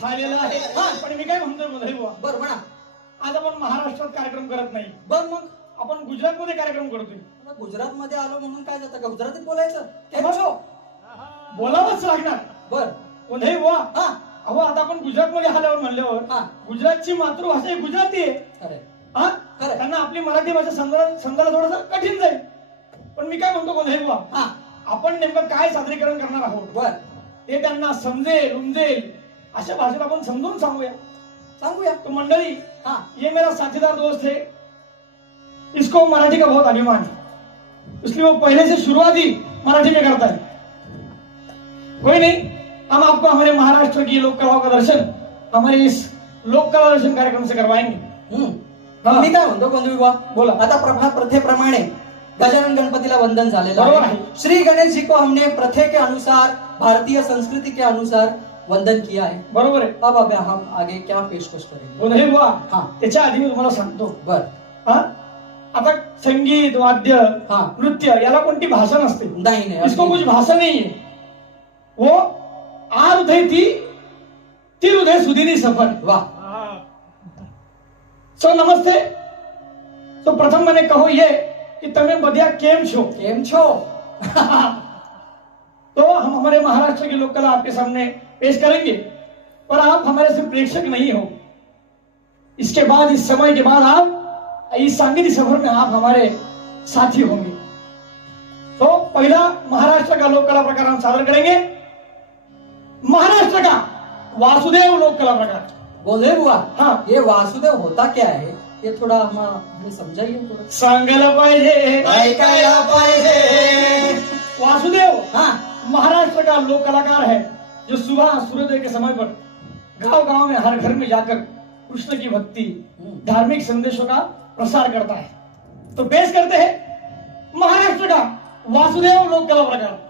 झालेला आहे. पण मी काय म्हणतोय बरं म्हणा. आज आपण महाराष्ट्रात कार्यक्रम करत नाही. बर मग आपण गुजरात मध्ये कार्यक्रम करतोय. गुजरात मध्ये आलो म्हणून काय जातं का गुजरातीत बोलायचं? बोलावंच लागणार. बर कोणत्याही बुवा. अहो आता आपण गुजरात मध्ये आल्यावर म्हणल्यावर गुजरातची मातृभाषा ही गुजराती आहे. त्यांना आपली मराठी भाषा समजायला थोडंसं कठीण जाईल. पण मी काय म्हणतो कोणत्याही बुवा, आपण नेमकं काय सादरीकरण करणार आहोत बर ते त्यांना समजेल उमजेल अशा भाषेत आपण समजून सांगूया. तो मंडळी, ये मेरा साथीदार दोस्त है, इसको मराठी का बहुत अभिमान है, इसलिए वो पहले से शुरुआत ही मराठी में करता है. कोई नहीं, हम आपको हमारे महाराष्ट्र की लोक कलाओं का दर्शन हमारे इस लोक कला दर्शन कार्यक्रम से करवाएंगे. मी काय म्हणतो गोंधळी बोला. आता प्रथेप्रमाणे गजानन गणपतीला वंदन झालेलं आहे. श्री गणेश जी को हमने प्रथे के अनुसार, भारतीय संस्कृति के अनुसार वंदन किया है. बरोबर आहे. अब हम आगे क्या पेशकश करेंगे? कोणत्याही बुवा, त्याच्या आधी मी तुम्हाला सांगतो. बर आता संगीत वाद्य नृत्य याला कोणती भाषा नसते. नहीं इसको कुछ भाषा नहीं है. वो आ हृदय ती हृदय सुधीनी सफर. वाह. सो नमस्ते. तो प्रथम मैंने कहो ये कि तमें बदिया केम छो. तो हम हमारे महाराष्ट्र की लोक कला आपके सामने पेश करेंगे, पर आप हमारे सिर्फ प्रेक्षक नहीं हो. इसके बाद, इस समय के बाद आप इस सांगीतिक सफर में आप हमारे साथी होंगे. तो पहला महाराष्ट्र का लोक कला प्रकार हम सादर करेंगे. महाराष्ट्र का वासुदेव लोक कला प्रकार. बोले बुआ, ये वासुदेव होता क्या है ये थोड़ा हमें समझाइए. थोड़ा सांगायला पाहिजे, ऐकायला पाहिजे. वासुदेव महाराष्ट्र का लोक कलाकार है जो सुबह सूर्योदय के समय पर गांव गांव में हर घर में जाकर कृष्ण की भक्ति, धार्मिक संदेशों का प्रसार करता है. तो पेश करते हैं महाराष्ट्र का वासुदेव लोक कला प्रकार.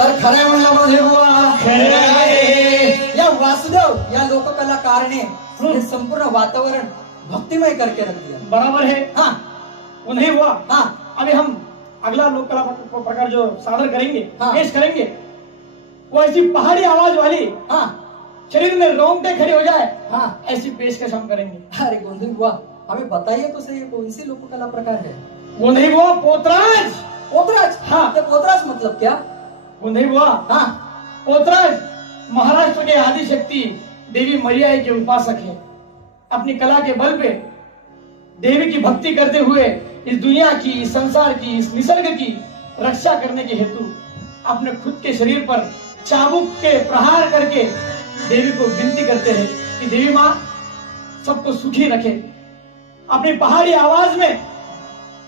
तर खरं म्हणला माझे बुवा खरं आहे. या वासुदेव या लोककलाकार ने ये संपूर्ण वातावरण भक्तिमय करके रख दिया। बराबर है। हाँ उन्हें हुआ। हाँ अभी हम अगला लोक कला प्रकार जो सादर करेंगे, हाँ। पेश करेंगे, वो ऐसी पहाड़ी आवाज वाली, हाँ शरीर में रोंगटे खड़े हो जाए, हाँ। ऐसी पेशकश हम करेंगे। अरे गोंधई बुआ हमें बताइए तो सही कौन सी लोककला प्रकार है? वो नहीं हुआ पोतराज। पोतराज? हाँ। तो पोतराज मतलब क्या? वो नहीं हुआ। हाँ पोतराज महाराष्ट्र के आदि शक्ति देवी मरिया के उपासक है। अपनी कला के बल पे देवी की भक्ति करते हुए इस दुनिया की, इस संसार की, इस निसर्ग की रक्षा करने के हेतु अपने खुद के शरीर पर चाबुक के प्रहार करके देवी को विनती करते हैं कि देवी माँ सबको सुखी रखे। अपनी पहाड़ी आवाज में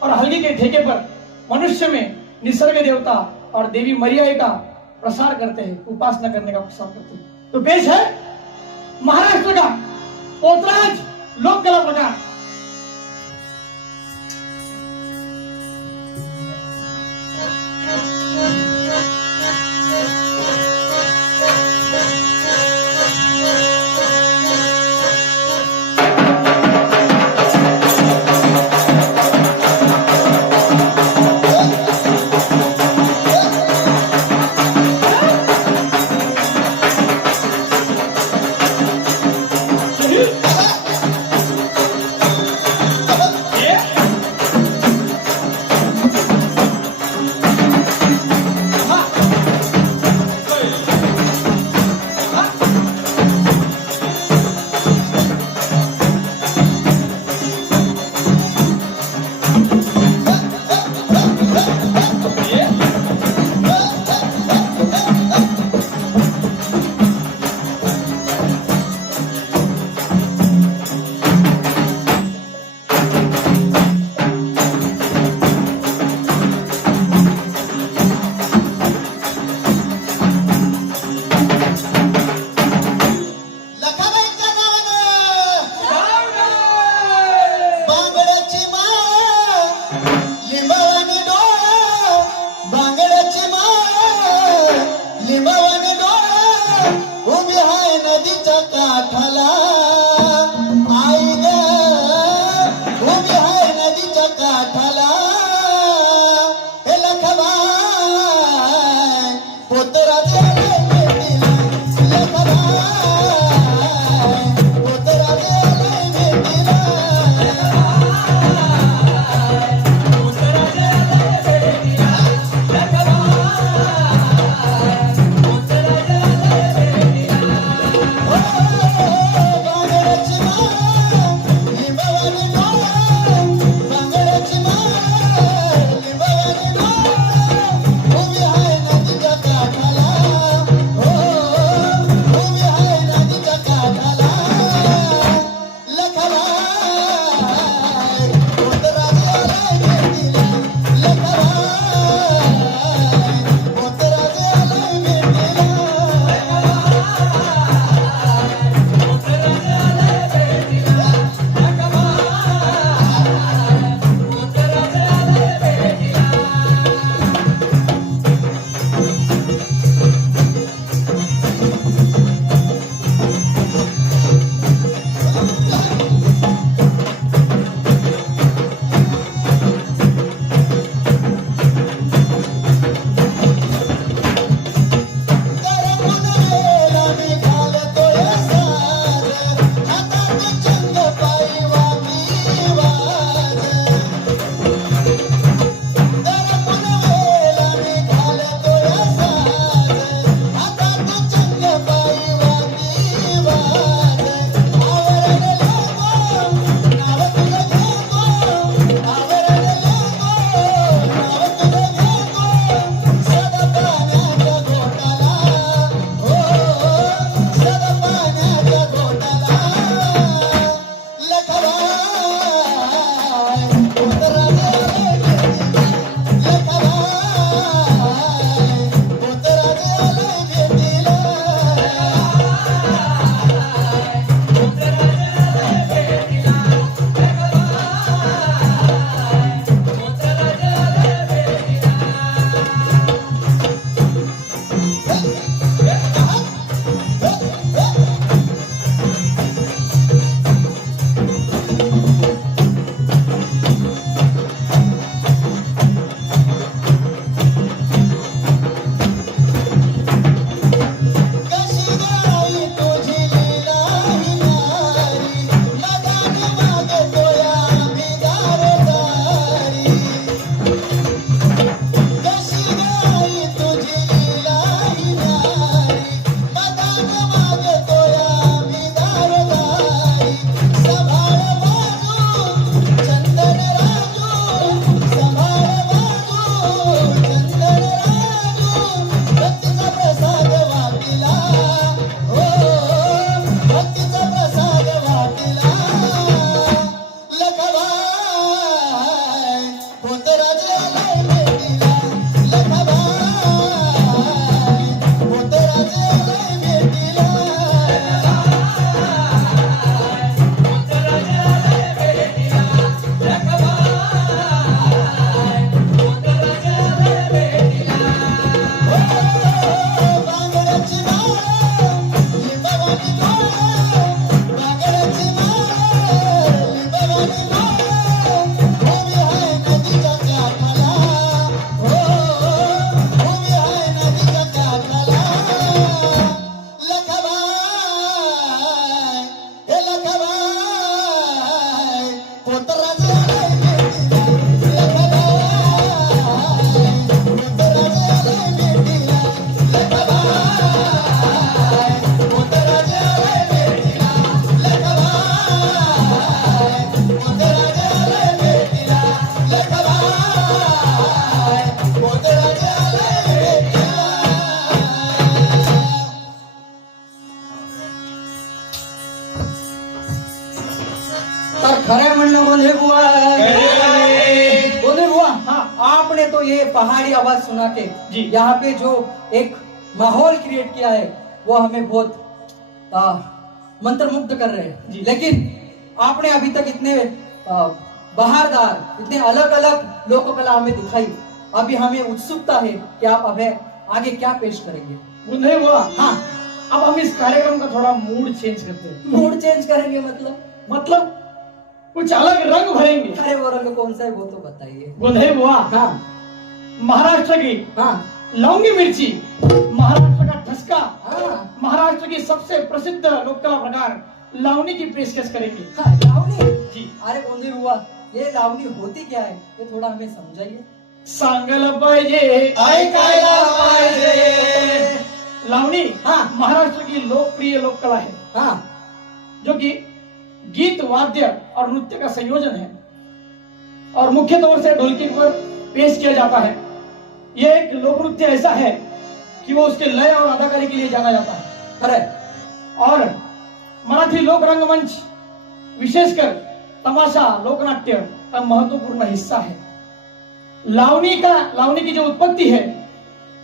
और हल्दी के ठेके पर मनुष्य में निसर्ग देवता और देवी मरिया का प्रसार करते हैं, उपासना करने का प्रसार करते हैं। तो पेश है महाराष्ट्र का पोतराज लोक कला प्रकार। गोंधे बुआ गोंधे बुआ हाँ। आपने तो ये पहाड़ी आवाज सुना के जी। यहाँ पे जो एक माहौल क्रिएट किया है वो हमें बहुत मंत्रमुग्ध कर रहे हैं। जी। लेकिन आपने अभी तक इतने बहारदार इतने अलग अलग लोक कला हमें दिखाई, अभी हमें उत्सुकता है कि आप हमें आगे क्या पेश करेंगे। बुंधे हुआ। हाँ। अब हम इस कार्यक्रम का थोड़ा मूड चेंज करते हैं। मूड चेंज करेंगे मतलब कुछ अलग रंग भरेंगे। अरे वो रंग कौन सा है वो तो बताइए। बुंधे हुआ। हाँ महाराष्ट्र की हाँ लौंगी मिर्ची, महाराष्ट्र का ठसका, हाँ महाराष्ट्र की सबसे प्रसिद्ध लोककला प्रकार लावणी की पेशकश करेंगे। हाँ, लावणी जी। अरे गोंधे हुआ, ये लावणी होती क्या है ये थोड़ा हमें समझाइए। सांगल पाहिजे ऐकायला पाहिजे। लावणी हाँ। महाराष्ट्र की लोकप्रिय लोककला है, हाँ जो कि गीत वाद्य और नृत्य का संयोजन है और मुख्य तौर से ढोलकी पर पेश किया जाता है। यह एक लोक नृत्य ऐसा है कि वो उसके लय और अदाकारी के लिए जाना जाता है। अरे और मराठी लोक रंगमंच विशेषकर तमाशा लोकनाट्य का महत्वपूर्ण हिस्सा है। लावणी की जो उत्पत्ति है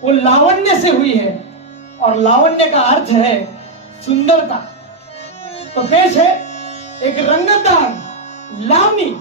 वो लावण्य से हुई है और लावण्य का अर्थ है सुंदरता। तो पेश है एक रंगतदार लावणी।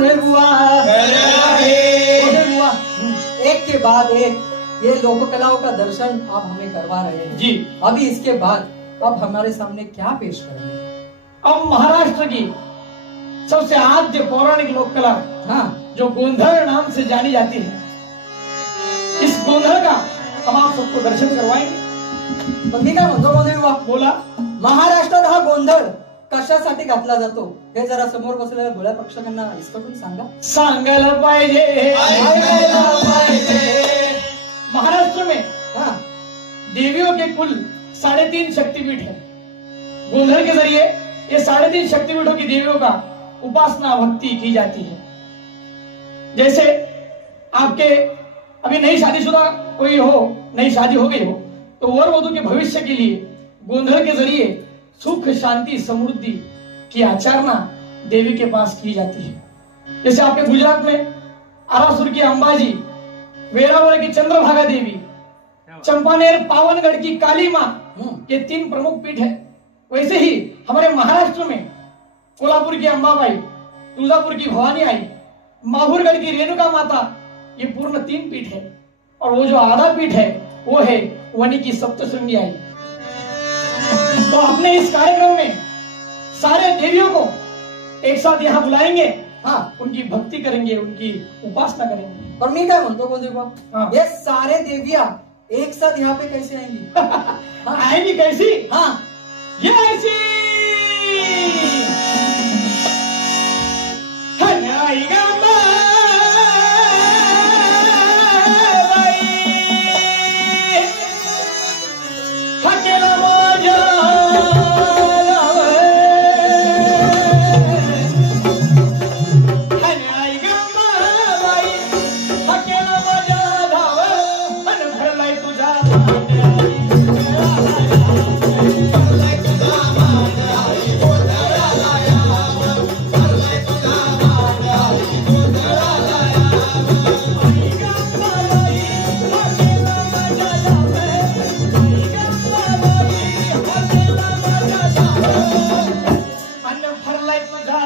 गोंधळ बुवा गोंधळ बुवा, एक के बाद एक ये लोक कलाओं का दर्शन आप हमें करवा रहे हैं जी। अभी इसके बाद अब हमारे सामने क्या पेश करेंगे? अब महाराष्ट्र की सबसे आद्य पौराणिक लोक कला हाँ जो गोंधळ नाम से जानी जाती है, इस गोंधळ का हम आप सबको दर्शन करवाएंगे। पण मी काय म्हणतो गोंधळ बुवा, बोला। महाराष्ट्रात हा गोंधळ कशासाठी घातला जातो हे जरा समोर बसलेल्या भोळ्या प्रेक्षकांना विस्तारून सांगा। सांगायला पाहिजे ऐकायला पाहिजे। महाराष्ट्र में हाँ देवियों के कुल 3.5 शक्तिपीठ है। गोंधळ के जरिए ये 3.5 शक्तिपीठों की देवियों का उपासना भक्ति की जाती है। जैसे आपके अभी नई शादीशुदा कोई हो, नई शादी हो गई हो, तो वर वधू के भविष्य के लिए गोंधळ के जरिए सुख शांति समृद्धि की आचरणा देवी के पास की जाती है। जैसे आपके गुजरात में आरासुर की अंबाजी, वेरावल की चंद्रभागा देवी, चंपानेर पावनगढ़ की काली माँ, ये 3 प्रमुख पीठ है। वैसे ही हमारे महाराष्ट्र में कोल्हापुर की अंबाबाई, तुळजापुर की भवानी आई, माहूरगढ़ की रेणुका माता, ये पूर्ण 3 पीठ है। और वो जो आधा पीठ है वो है वनी की सप्तशृंगी आई। तो अपने इस कार्यक्रम में सारे देवियों को एक साथ यहाँ बुलाएंगे, हाँ उनकी भक्ति करेंगे, उनकी उपासना करेंगे। और मैं क्या म्हणतो गोंधळ बुवा, हाँ। ये सारे देवियां एक साथ यहाँ पे कैसे आएंगी? आएंगी कैसी? हाँ ये ऐसी हनाई गंगा बाई, हकेला मोजा लावे, हनाई गंगा बाई, हकेला मोजा लावे, मन भरलाय तुझा अन्न भरलाय तुझा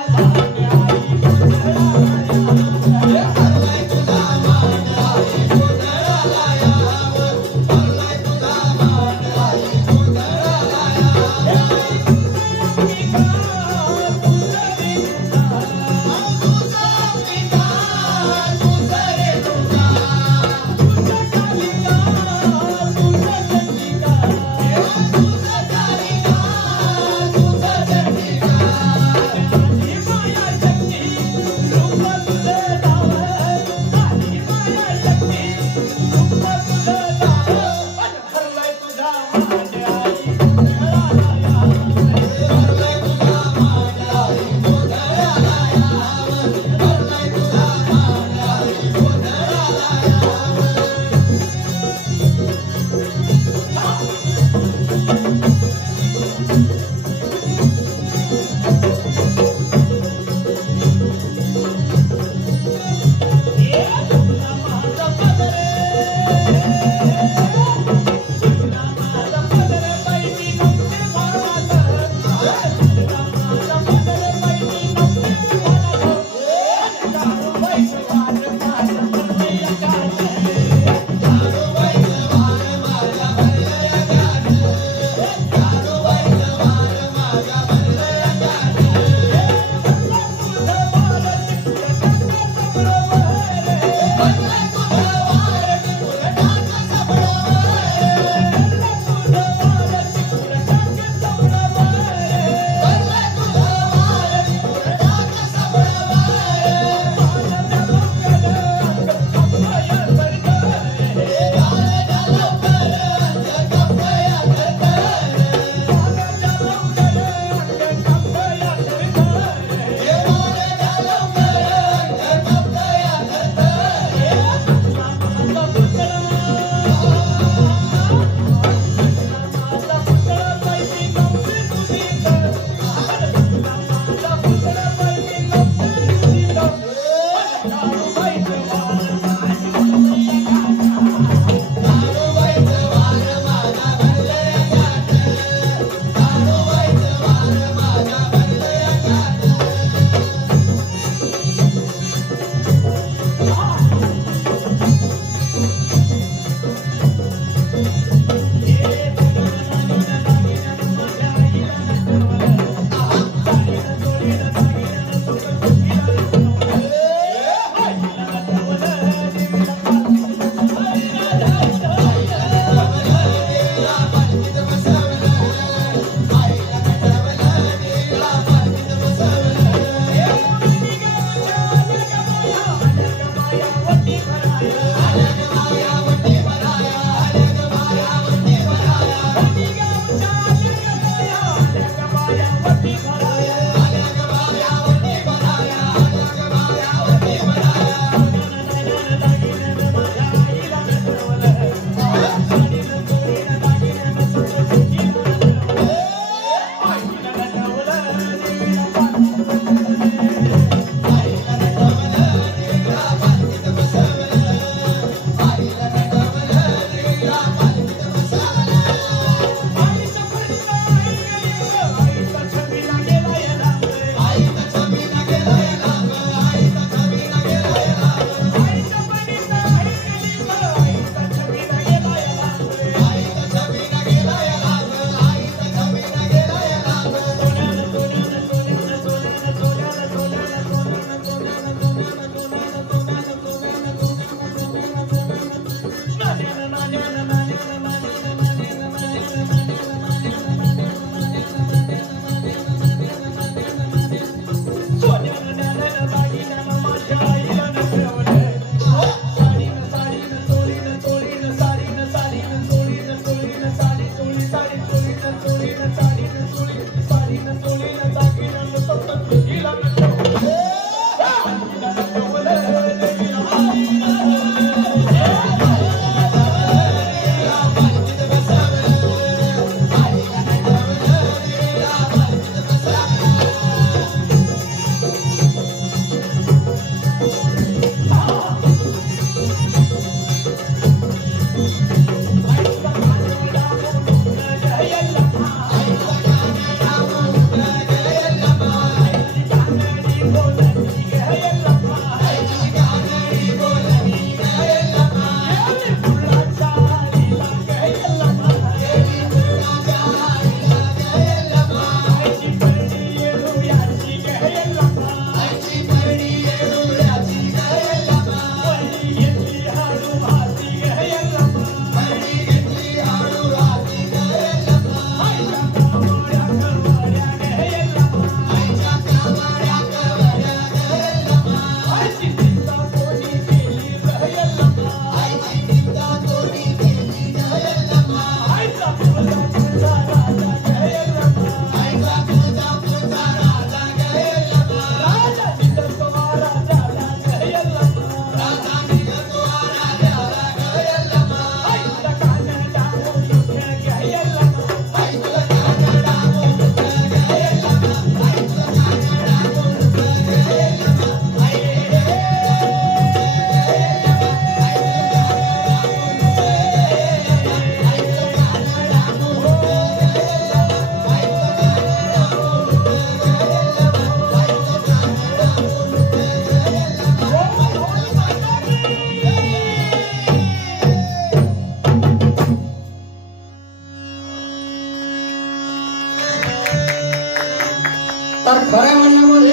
तर खऱ्या म्हणण्यामध्ये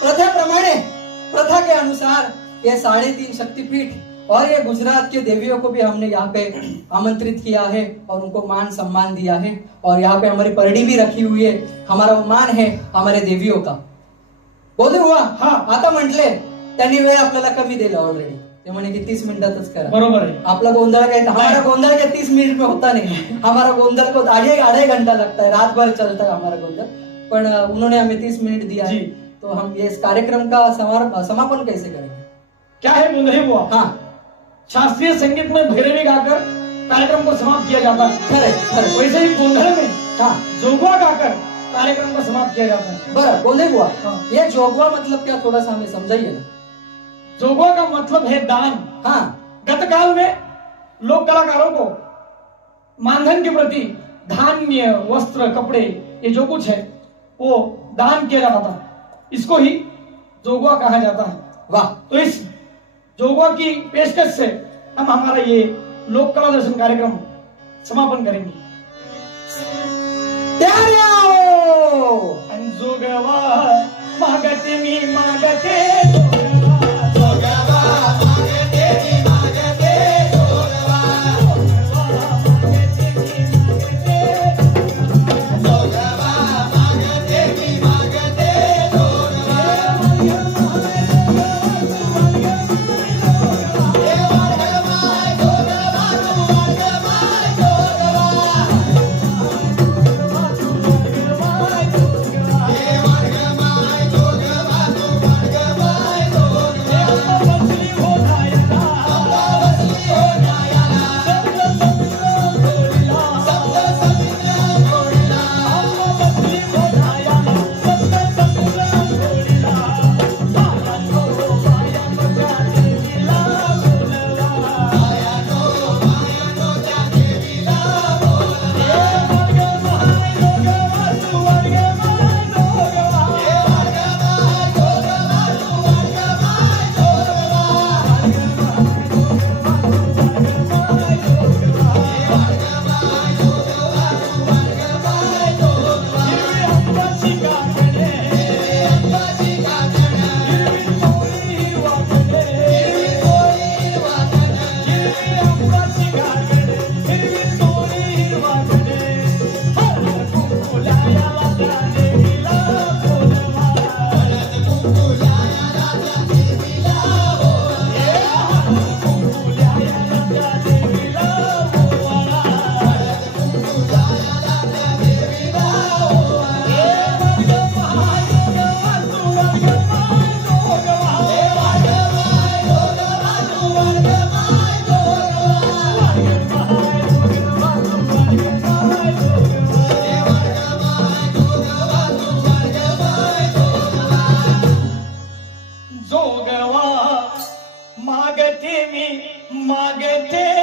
प्रथाप्रमाणे प्रथा के अनुसार ये 3.5 शक्तिपीठ और ये गुजरात के देवियों को भी हमने यहाँ पे आमंत्रित किया है और उनको मान सम्मान दिया है और यहाँ पे हमारी परडी भी रखी हुई है. हमारा वो मान है हमारे देवियों का. बोलते हुआ हाँ आता म्हटले त्यांनी वेळ आपल्याला कमी दिला ऑलरेडी. ते म्हणे की 30 मिनिटातच करा. बरोबर है. आपला गोंधळ काय हमारा गोंधळ के 30 मिनट में होता नहीं. हमारा गोंधळ को आधे घंटा लगता है. रात भर चलता है हमारा गोंधळ. पण उन्होंने हमें 30 मिनट दिया है तो हम ये इस कार्यक्रम का समापन कैसे करेंगे. क्या है गोंधली बुआ. हाँ शास्त्रीय संगीत में भैरवी गाकर कार्यक्रम को समाप्त किया जाता है. खरे वैसे ही गोंधल में हाँ जोगवा गाकर कार्यक्रम को समाप्त किया जाता है. बरं गोंधे बुआ हाँ. ये जोगवा मतलब क्या थोड़ा सा हमें समझाइए ना. जोगवा का मतलब है दान. हाँ गतकाल में लोक कलाकारों को मानधन के प्रति धान्य वस्त्र कपड़े ये जो कुछ है वो दान किया जाता था. इसको ही जोगवा कहा जाता है. वाह. तो इस जोगवा की पेशकश से हम हमारा ये लोक कला दर्शन कार्यक्रम समापन करेंगे. त्यारे आओ. आणि जोगवा मागते मी मागते जोगवा जोगवा मागते मी मागते जोगवा मागते मी मागते जोगवा मागे थे